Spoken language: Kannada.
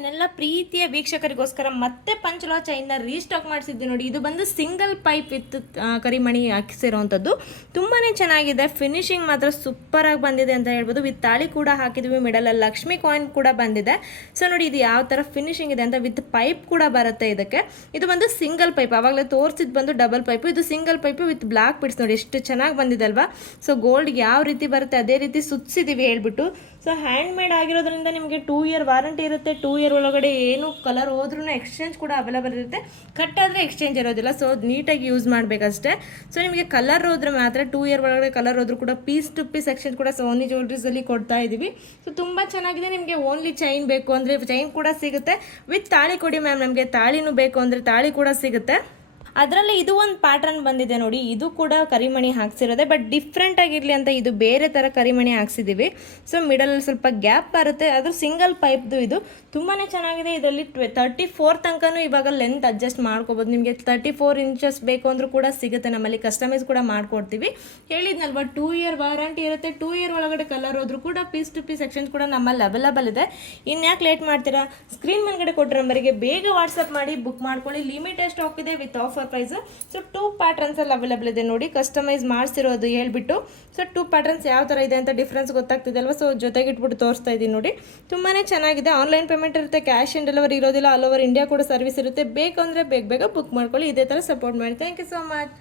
ನನ್ನೆಲ್ಲ ಪ್ರೀತಿಯ ವೀಕ್ಷಕರಿಗೋಸ್ಕರ ಮತ್ತೆ ಪಂಚಲೋಹ ಚೈನ್ನ ರೀಸ್ಟಾಕ್ ಮಾಡಿಸಿದ್ದೆ ನೋಡಿ. ಇದು ಬಂದು ಸಿಂಗಲ್ ಪೈಪ್ ವಿತ್ ಕರಿಮಣಿ ಹಾಕಿಸಿರೋವಂಥದ್ದು. ತುಂಬಾ ಚೆನ್ನಾಗಿದೆ, ಫಿನಿಶಿಂಗ್ ಮಾತ್ರ ಸೂಪರಾಗಿ ಬಂದಿದೆ ಅಂತ ಹೇಳ್ಬೋದು. ವಿತ್ ತಾಳಿ ಕೂಡ ಹಾಕಿದ್ವಿ, ಮಿಡಲಲ್ಲಿ ಲಕ್ಷ್ಮಿ ಕಾಯಿನ್ ಕೂಡ ಬಂದಿದೆ. ಸೊ ನೋಡಿ ಇದು ಯಾವ ಥರ ಫಿನಿಶಿಂಗ್ ಇದೆ ಅಂತ. ವಿತ್ ಪೈಪ್ ಕೂಡ ಬರುತ್ತೆ ಇದಕ್ಕೆ. ಇದು ಬಂದು ಸಿಂಗಲ್ ಪೈಪ್, ಆವಾಗಲೇ ತೋರಿಸಿದ್ದು ಬಂದು ಡಬಲ್ ಪೈಪು, ಇದು ಸಿಂಗಲ್ ಪೈಪು ವಿತ್ ಬ್ಲಾಕ್ ಬಿಡ್ಸ್. ನೋಡಿ ಎಷ್ಟು ಚೆನ್ನಾಗಿ ಬಂದಿದೆ ಅಲ್ವಾ. ಸೊ ಗೋಲ್ಡ್ ಯಾವ ರೀತಿ ಬರುತ್ತೆ ಅದೇ ರೀತಿ ಸುತ್ತಿಸಿದ್ದೀವಿ ಹೇಳ್ಬಿಟ್ಟು. ಸೊ ಹ್ಯಾಂಡ್ ಮೇಡ್ ಆಗಿರೋದ್ರಿಂದ ನಿಮಗೆ 2 ಇಯರ್ ವಾರಂಟಿ ಇರುತ್ತೆ. 2 ಇಯರ್ ಒಳಗಡೆ ಏನು ಕಲರ್ ಹೋದ್ರೂ ಎಕ್ಸ್ಚೇಂಜ್ ಕೂಡ ಅವೈಲೇಬಲ್ ಇರುತ್ತೆ. ಕಟ್ಟಾದರೆ ಎಕ್ಸ್ಚೇಂಜ್ ಇರೋದಿಲ್ಲ, ಸೊ ನೀಟಾಗಿ ಯೂಸ್ ಮಾಡಬೇಕಷ್ಟೇ. ಸೊ ನಿಮಗೆ ಕಲರ್ ಹೋದ್ರೆ ಮಾತ್ರ 2 ಇಯರ್ ಒಳಗಡೆ ಕಲರ್ ಹೋದ್ರೂ ಕೂಡ ಪೀಸ್ ಟು ಪೀಸ್ ಎಕ್ಸ್ಚೇಂಜ್ ಕೂಡ ಸೋನಿ ಜ್ಯುವೆಲ್ರೀಸಲ್ಲಿ ಕೊಡ್ತಾ ಇದ್ದೀವಿ. ಸೊ ತುಂಬ ಚೆನ್ನಾಗಿದೆ. ನಿಮಗೆ ಓನ್ಲಿ ಚೈನ್ ಬೇಕು ಅಂದರೆ ಚೈನ್ ಕೂಡ ಸಿಗುತ್ತೆ. ವಿತ್ ತಾಳಿ ಕೊಡಿ ಮ್ಯಾಮ್, ನಮಗೆ ತಾಳಿನೂ ಬೇಕು ಅಂದರೆ ತಾಳಿ ಕೂಡ ಸಿಗುತ್ತೆ. ಅದರಲ್ಲಿ ಇದು ಒಂದು ಪ್ಯಾಟರ್ನ್ ಬಂದಿದೆ ನೋಡಿ, ಇದು ಕೂಡ ಕರಿಮಣಿ ಹಾಕ್ಸಿರೋದೆ, ಬಟ್ ಡಿಫ್ರೆಂಟ್ ಆಗಿರಲಿ ಅಂತ ಇದು ಬೇರೆ ಥರ ಕರಿಮಣಿ ಹಾಕ್ಸಿದ್ದೀವಿ. ಸೊ ಮಿಡಲಲ್ಲಿ ಸ್ವಲ್ಪ ಗ್ಯಾಪ್ ಬರುತ್ತೆ, ಅದು ಸಿಂಗಲ್ ಪೈಪ್ದು. ಇದು ತುಂಬಾ ಚೆನ್ನಾಗಿದೆ. ಇದರಲ್ಲಿ 34 ತನಕನೂ ಇವಾಗ ಲೆಂತ್ ಅಡ್ಜಸ್ಟ್ ಮಾಡ್ಕೋಬೋದು. ನಿಮಗೆ 34 ಇಂಚಸ್ ಬೇಕು ಅಂದರೂ ಕೂಡ ಸಿಗುತ್ತೆ, ನಮ್ಮಲ್ಲಿ ಕಸ್ಟಮೈಸ್ ಕೂಡ ಮಾಡ್ಕೊಡ್ತೀವಿ. ಹೇಳಿದ್ನಲ್ವ 2 ಇಯರ್ ವಾರಂಟಿ ಇರುತ್ತೆ. 2 ಇಯರ್ ಒಳಗಡೆ ಕಲರ್ ಹೋದ್ರೂ ಕೂಡ ಪೀಸ್ ಟು ಪೀಸ್ ಎಕ್ಸ್ಚೇಂಜ್ ಕೂಡ ನಮ್ಮಲ್ಲಿ ಅವೈಲೇಬಲ್ ಇದೆ. ಇನ್ಯಾಕೆ ಲೇಟ್ ಮಾಡ್ತೀರಾ, ಸ್ಕ್ರೀನ್ ಮೇಲ್ಗಡೆ ಕೊಟ್ಟರೆ ನಂಬರಿಗೆ ಬೇಗ ವಾಟ್ಸಪ್ ಮಾಡಿ ಬುಕ್ ಮಾಡ್ಕೊಳ್ಳಿ. ಲಿಮಿಟೆಡ್ ಸ್ಟಾಕ್ ಇದೆ with offer price. So 2 patterns ಅಲ್ಲಿ ಅವೈಲೇಬಲ್ ಇದೆ ನೋಡಿ, ಕಸ್ಟಮೈಸ್ ಮಾಡಿಸಿರೋದು ಹೇಳ್ಬಿಟ್ಟು. ಸೊ 2 ಪ್ಯಾಟರ್ನ್ಸ್ ಯಾವ ಥರ ಇದೆ ಅಂತ ಡಿಫ್ರೆನ್ಸ್ ಗೊತ್ತಾಗ್ತಿದೆ ಅಲ್ವಾ. ಸೊ ಜೊತೆಗೆ ಇಟ್ಬಿಟ್ಟು ತೋರಿಸ್ತಾ ಇದ್ದೀನಿ ನೋಡಿ, ತುಂಬಾ ಚೆನ್ನಾಗಿದೆ. ಆನ್ಲೈನ್ ಪೇಮೆಂಟ್ ಇರುತ್ತೆ, ಕ್ಯಾಶ್ ಆನ್ ಡೆಲಿವರಿ ಇರೋದಿಲ್ಲ. ಆಲ್ ಓವರ್ ಇಂಡಿಯಾ ಕೂಡ ಸರ್ವಿಸ್ ಇರುತ್ತೆ. ಬೇಕು ಅಂದರೆ ಬೇಗ ಬುಕ್ ಮಾಡ್ಕೊಳ್ಳಿ. ಇದೇ ಥರ ಸಪೋರ್ಟ್ ಮಾಡಿ. Thank you so much.